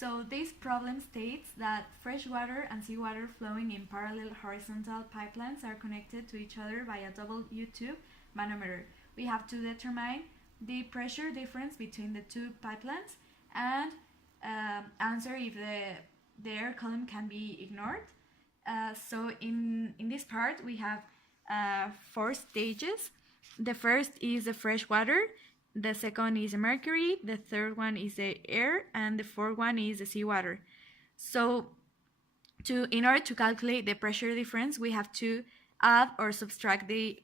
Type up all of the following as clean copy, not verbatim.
So this problem states that fresh water and seawater flowing in parallel horizontal pipelines are connected to each other by a double U-tube manometer. We have to determine the pressure difference between the two pipelines and answer if the air column can be ignored. So in this part we have 4 stages. The first is the fresh water, the second is the mercury, the third one is the air, and the fourth one is the seawater. So in order to calculate the pressure difference, we have to add or subtract the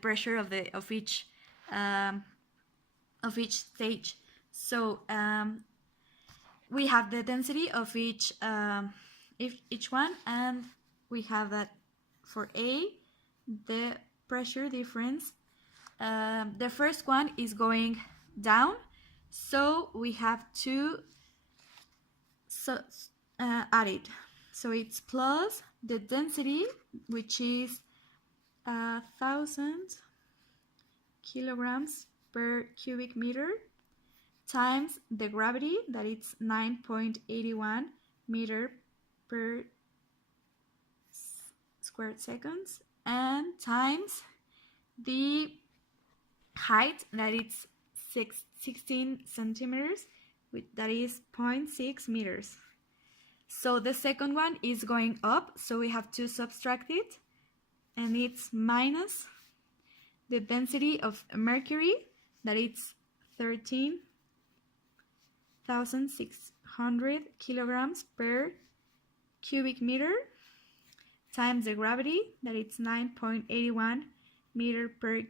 pressure of each stage. So we have the density of each one, and we have that for A, the pressure difference. The first one is going down, so we have to add it. So it's plus the density, which is 1,000 kilograms per cubic meter, times the gravity, that it's 9.81 meter per square seconds, and times the height, that it's 16 centimeters, that is 0.6 meters. So the second one is going up, so we have to subtract it, and it's minus the density of mercury, that it's 13,600 kilograms per cubic meter, times the gravity, that it's 9.81 meter per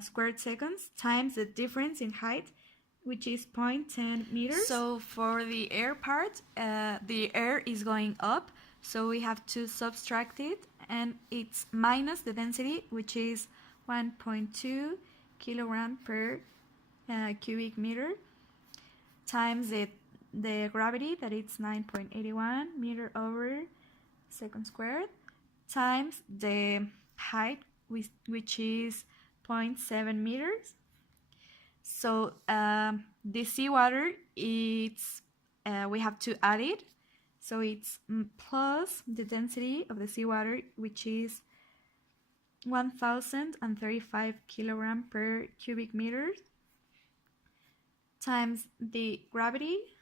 squared seconds, times the difference in height, which is 0.10 meters. So for the air part, the air is going up, so we have to subtract it, and it's minus the density, which is 1.2 kilogram per cubic meter, times the gravity, that it's 9.81 meter over second squared, times the height, which is 0.7 meters. So the seawater, it's we have to add it, so it's plus the density of the seawater, which is 1,035 kilogram per cubic meter, times the gravity,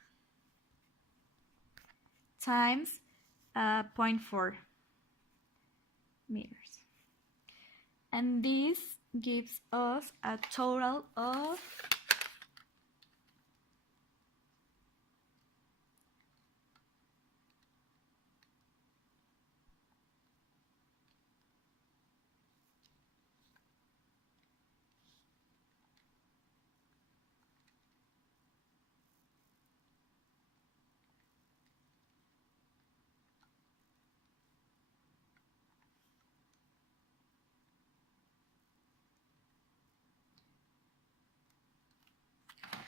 times 0.4 meters. And this gives us a total of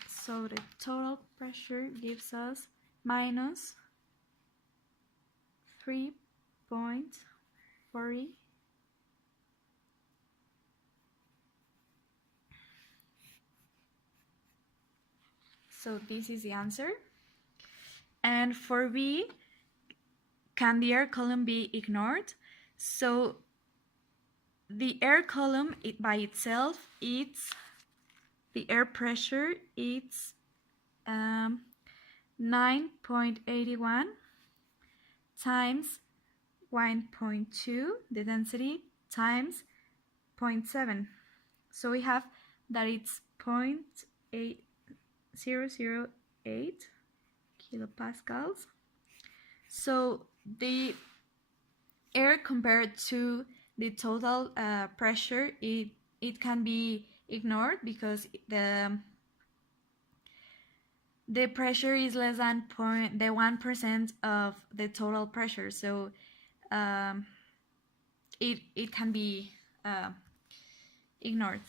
'So the total pressure gives us minus 3.40 . So this is the answer. And for B, can the air column be ignored? So the air column, by itself, it's the air pressure, it's 9.81 times 1.2, the density, times 0.7. So we have that it's 0.8008 kilopascals. So the air compared to the total pressure, it can be ignored because the pressure is less than 1% of the total pressure, so it can be ignored.